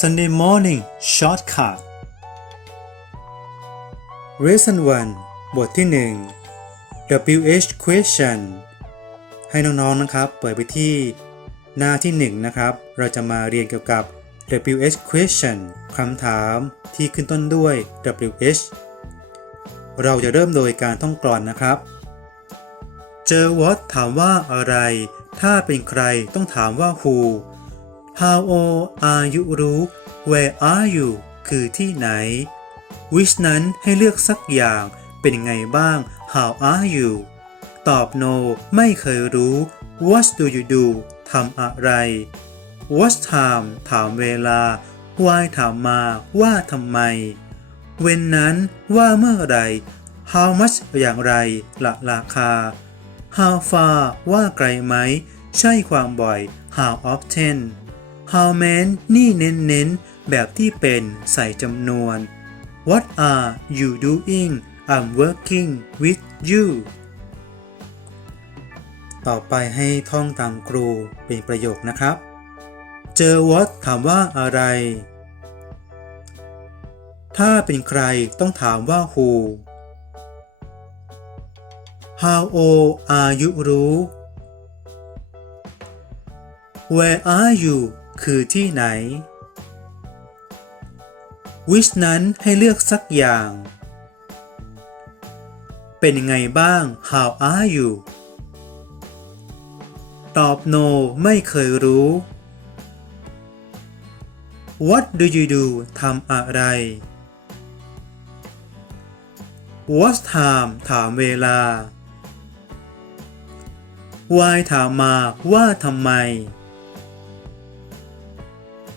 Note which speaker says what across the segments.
Speaker 1: Sunday Morning Shortcut Lesson 1 บทที่ 1 WH Question ให้น้องๆ นะครับ เปิดไปที่หน้าที่ 1 นะครับ เราจะมาเรียนเกี่ยวกับ WH Question คำถามที่ขึ้นต้นด้วย WH เราจะเริ่มโดยการท่องกลอนนะครับ เจอ what ถามว่าอะไร ถ้าเป็นใครต้องถามว่า who How old are you รู้ Where are you คือที่ไหน Which นั้นให้เลือกสักอย่าง เป็นไงบ้าง How are you ตอบ no ไม่เคยรู้ What do you do ทำอะไร What time ถามเวลา Why ถามมาว่าทำไม When นั้นว่าเมื่อไร How much อย่างไรละราคา How far ว่าไกลไหม ใช่ความบ่อย How often How many นี่เน้นเน้นๆ แบบที่เป็นใส่จำนวน What are you doing I'm working with you ต่อไปให้ท่องตามครูเป็นประโยคนะครับ เจอ what ถามว่าอะไร ถ้าเป็นใครต้องถามว่า who How old are you รู้ Where are you คือที่ไหน Which นั้นให้เลือกสักอย่าง เป็นไงบ้าง How are you ตอบ no ไม่เคยรู้ What do you do ทำอะไร What time ถามเวลา Why ถามมาว่าทำไม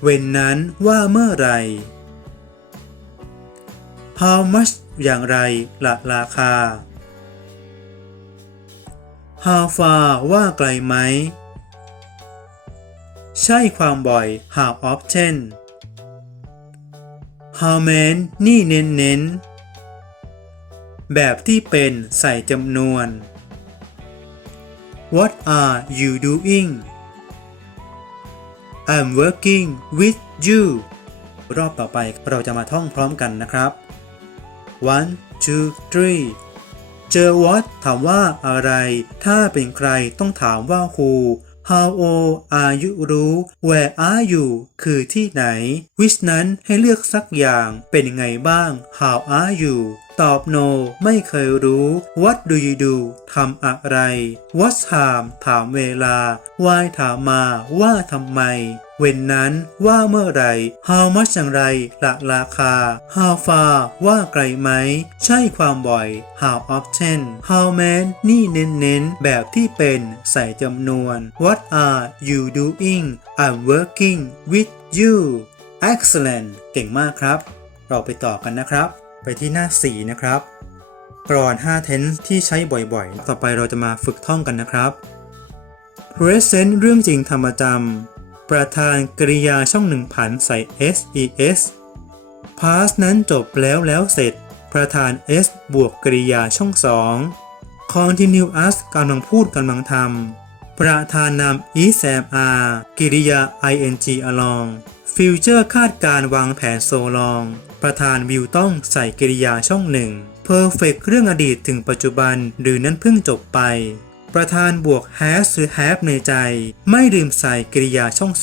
Speaker 1: เว้นนั้นว่าเมื่อไร How much อย่างไรละราคา How far ว่าไกลไหม ใช่ความบ่อย How often How many นี่เน้นเน้น แบบที่เป็นใส่จำนวน What are you doing I'm working with you รอบต่อไปเราจะมาท่องพร้อมกันนะครับ one two three เจอ what ถามว่าอะไร ถ้าเป็นใครต้องถามว่า who How old are you รู้ Where are you คือที่ไหน Which นั้นให้เลือกสักอย่างเป็นยังไงบ้าง How are you ตอบ no ไม่เคยรู้ What do you do ทำอะไร What time ถามเวลา Why ถามมาว่าทำไม เว้นนั้นว่าเมื่อไร How much อย่างไรละราคา How far ว่าไกลไหม ใช่ความบ่อย How often How many นี่เน้นๆแบบที่เป็นใส่จำนวน What are you doing I'm working with you Excellent เก่งมากครับ เราไปต่อกันนะครับ ไปที่หน้า 4 นะครับกรอน 5 tense ที่ใช้บ่อยๆ ต่อไปเราจะมาฝึกท่องกันนะครับ present เรื่องจริงธรรมจำ ประธานกริยาช่องหนึ่งผันใส่ ses past นั้นจบแล้วแล้วเสร็จ ประธาน s บวกกริยาช่องสอง continuous กำลังพูดกำลังทำประธานนาม is am are กริยา ing along future คาดการวางแผน so long ประธาน will ต้องใส่กริยาช่องหนึ่ง perfect เรื่องอดีตถึงปัจจุบันหรือนั้นเพิ่งจบไป ประธานบวก has หรือ have ในใจ ไม่ลืมใส่กริยาช่อง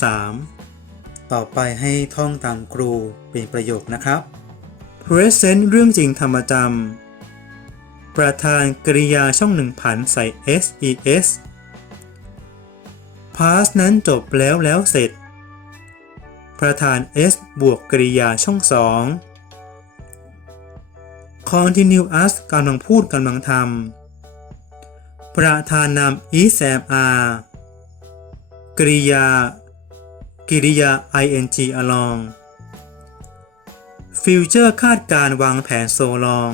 Speaker 1: 3 ต่อไปให้ท่องตามครูเป็นประโยคนะครับ present เรื่องจริงธรรมจำประธานกริยาช่องหนึ่งผันใส่ ses past นั้นจบแล้วแล้วเสร็จ ประธาน s บวกกริยาช่องสอง continuous กำลังพูดกำลังทำ ประธานนาม is am are กริยา กิริยา ing along future คาดการวางแผน so long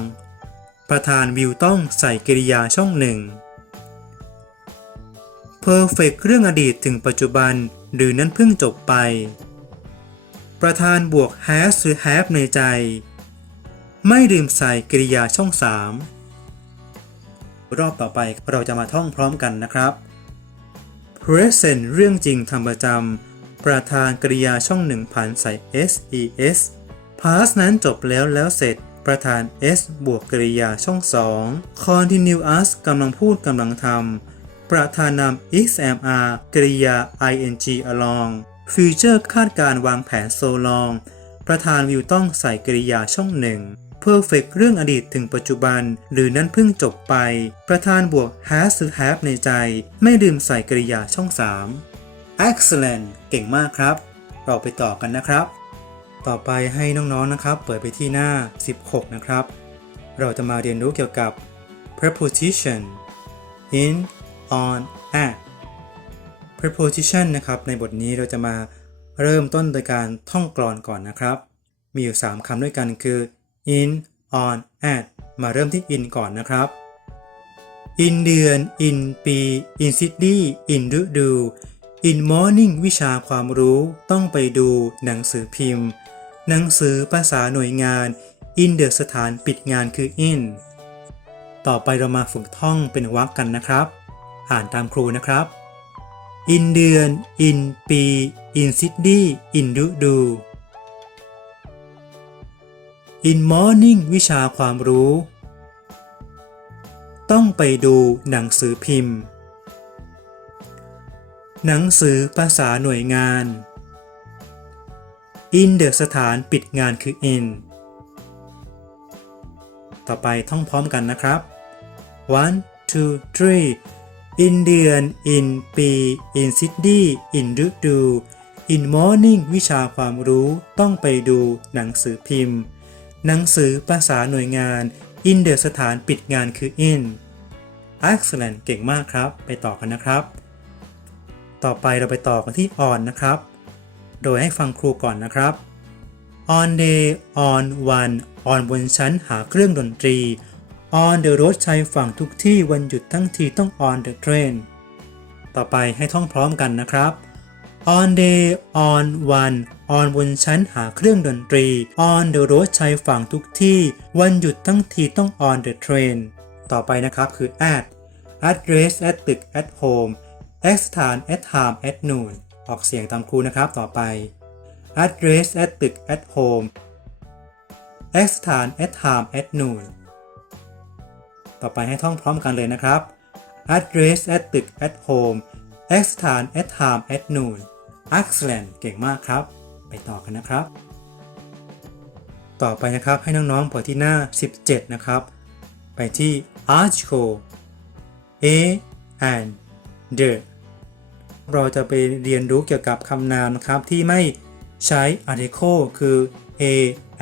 Speaker 1: ประธาน will ต้องใส่กริยาช่องหนึ่ง perfect เรื่องอดีตถึงปัจจุบันหรือนั้นเพิ่งจบไป ประธานบวก has หรือ have ในใจ ไม่ลืมใส่กริยาช่อง3 รอบต่อไปเราจะมาท่องพร้อมกันนะครับ present เรื่องจริงทำประจำประธานกริยาช่องหนึ่งผ่านใส่ ses past นั้นจบแล้วแล้วเสร็จประธาน s บวกกริยาช่อง 2 continuous กำลังพูดกำลังทำ ประธานนาม xmr กริยา ing along future คาดการวางแผน so long ประธานวิวต้องใส่กริยาช่องหนึ่ง perfect เรื่องอดีตถึงปัจจุบัน หรือนั้นเพิ่งจบไป ประธานบวก has หรือ have ในใจ ไม่ลืมใส่กริยาช่อง 3 excellent เก่งมากครับ เราไปต่อกันนะครับ ต่อไปให้น้องๆนะครับ เปิดไปที่หน้า 16 นะครับ เราจะมาเรียนรู้เกี่ยวกับ preposition in on at preposition นะครับในบทนี้เราจะมาเริ่มต้นโดยการท่องกลอนก่อนนะครับ มีอยู่ 3คำด้วยกันคือ in on at มาเริ่มที่ in ก่อนนะครับ in เดือน in ปี in city in ฤดู in morning วิชาความรู้ต้องไปดูหนังสือพิมพ์ หนังสือภาษาหน่วยงาน in the สถานปิดงานคือ in ต่อไปเรามาฝึกท่องเป็นวรรคกันนะครับ อ่านตามครูนะครับ in เดือน in ปี in city in ฤดู in morning วิชาความรู้ ต้องไปดูหนังสือพิมพ์ หนังสือภาษาหน่วยงาน in the สถานปิดงานคือ in ต่อไปท่องพร้อมกันนะครับ one two three in เดือน in ปี in city in ฤดู in morning วิชาความรู้ต้องไปดูหนังสือพิมพ์ หนังสือภาษาหน่วยงาน in the สถานปิดงานคือ in excellent เก่งมากครับ ไปต่อกันนะครับ ต่อไปเราไปต่อกันที่ on นะครับ โดยให้ฟังครูก่อนนะครับ on day on one on บนชั้นหาเครื่องดนตรี on the road ชายฝั่งทุกที่วันหยุดทั้งทีต้อง on the train ต่อไปให้ท่องพร้อมกันนะครับ on day on one on บนชั้นหาเครื่องดนตรี on the road ชายฝั่งทุกที่ วันหยุดทั้งทีต้อง on the train ต่อไปนะครับคือ at address at ตึก at home at สถาน at time at noon ออกเสียงตามครูนะครับต่อไป address at ตึก at home at สถาน at time at noon ต่อไปให้ท่องพร้อมกันเลยนะครับ address at ตึก at home at สถาน at time at noon excellent เก่งมากครับ ไปต่อกันนะครับ ต่อไปนะครับให้น้องๆเปิดที่หน้า 17 นะครับ ไปที่ article a and the เราจะไปเรียนรู้เกี่ยวกับคำนามนะครับที่ไม่ใช้ article คือ a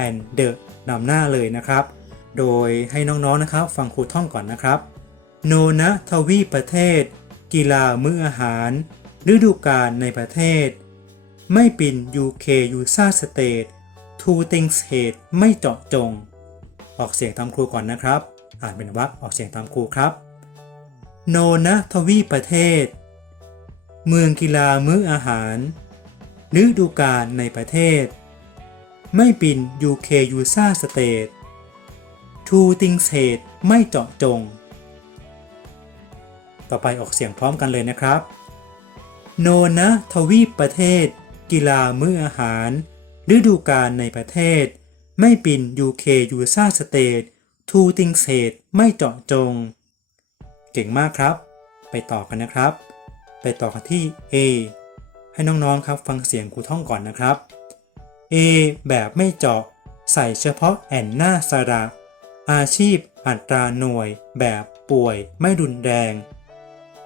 Speaker 1: and the นำหน้าเลยนะครับ โดยให้น้องๆนะครับ ฟังครูท่องก่อนนะครับ โนนะทวีประเทศ กีฬามื้ออาหาร ฤดูกาลในประเทศ ไม่ปิน UK USA State Two Things Head ไม่เจาะจง ออกเสียงตามครูก่อนนะครับ อ่านเป็นวรรคออกเสียงตามครูครับ โนนะทวีประเทศ เมืองกีฬามื้ออาหาร ฤดูกาลในประเทศ ไม่ปิน UK USA State Two Things Head ไม่เจาะจง ต่อไปออกเสียงพร้อมกันเลยนะครับ โนนะทวีปประเทศ กีฬามื้ออาหาร ฤดูกาลในประเทศ ไม่ปิน UK USA State Two Things Head ไม่เจาะจง เก่งมากครับ ไปต่อกันนะครับ ไปต่อกันที่ A ให้น้องๆครับฟังเสียงครูท่องก่อนนะครับ A แบบไม่เจาะ ใส่เฉพาะแอนหน้าสระอาชีพอัตราหน่วย แบบป่วยไม่รุนแรง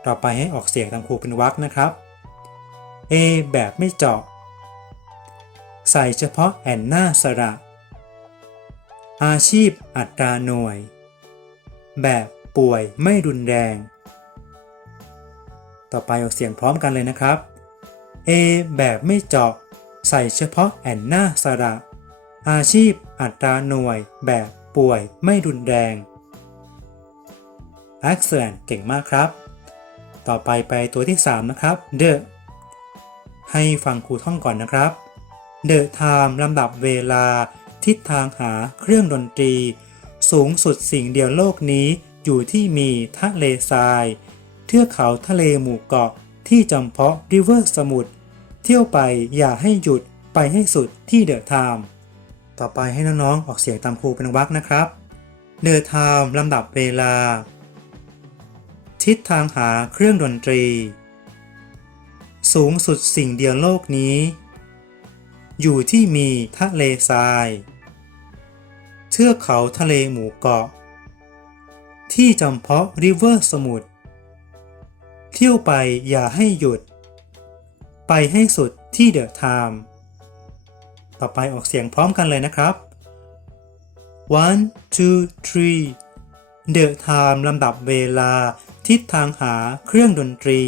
Speaker 1: ต่อไปให้ออกเสียงตามครูเป็นวรรคนะครับ A แบบไม่เจาะ ใส่เฉพาะแอนหน้าสระ อาชีพอัตราหน่วย แบบป่วยไม่รุนแรง ต่อไปออกเสียงพร้อมกันเลยนะครับ A แบบไม่เจาะ ใส่เฉพาะแอนหน้าสระ อาชีพอัตราหน่วย แบบป่วยไม่รุนแรง Excellent เก่งมากครับ ต่อไปไปตัวที่ 3 นะครับ The ให้ฟังครูท่องก่อนนะครับ The time ลำดับเวลา ทิศทางหาเครื่องดนตรี สูงสุดสิ่งเดียวโลกนี้อยู่ที่มีทะเลทราย เทือกเขาทะเลหมู่เกาะที่จำเพาะริเวอร์สมุทรเที่ยวไปอย่าให้หยุดไปให้สุดที่เดอะไทม์ต่อไปให้น้องๆออกเสียงตามครูเป็นวรรคนะครับ เดอะไทม์ลำดับเวลา ทิศทางหาเครื่องดนตรี สูงสุดสิ่งเดียวโลกนี้ อยู่ที่มีทะเลทราย เทือกเขาทะเลหมู่เกาะ ที่จำเพาะริเวอร์สมุทรเที่ยวไปอย่าให้หยุด ไปให้สุดที่เดอะไทม์ต่อไปออกเสียงพร้อมกันเลยนะครับ one two three เดอะไทม์ลำดับเวลา ทิศทางหาเครื่องดนตรี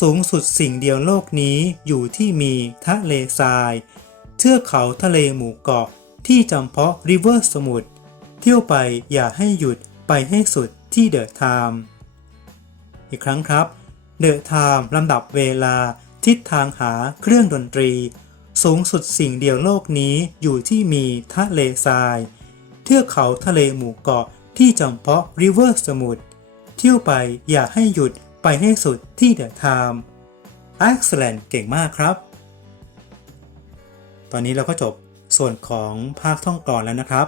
Speaker 1: สูงสุดสิ่งเดียวโลกนี้อยู่ที่มีทะเลทราย เทือกเขาทะเลหมู่เกาะที่จำเพาะริเวอร์สมุทรเที่ยวไปอย่าให้หยุดไปให้สุดที่เดอะไทม์อีกครั้งครับ เดอะไทม์ลำดับเวลาทิศทางหาเครื่องดนตรี สูงสุดสิ่งเดียวโลกนี้อยู่ที่มีทะเลทราย เทือกเขาทะเลหมู่เกาะที่จำเพาะริเวอร์สมุทร เที่ยวไปอย่าให้หยุดไปให้สุดที่เดอะไทม์ Excellent เก่งมากครับ ตอนนี้เราก็จบส่วนของภาคท่องกรอนแล้วนะครับ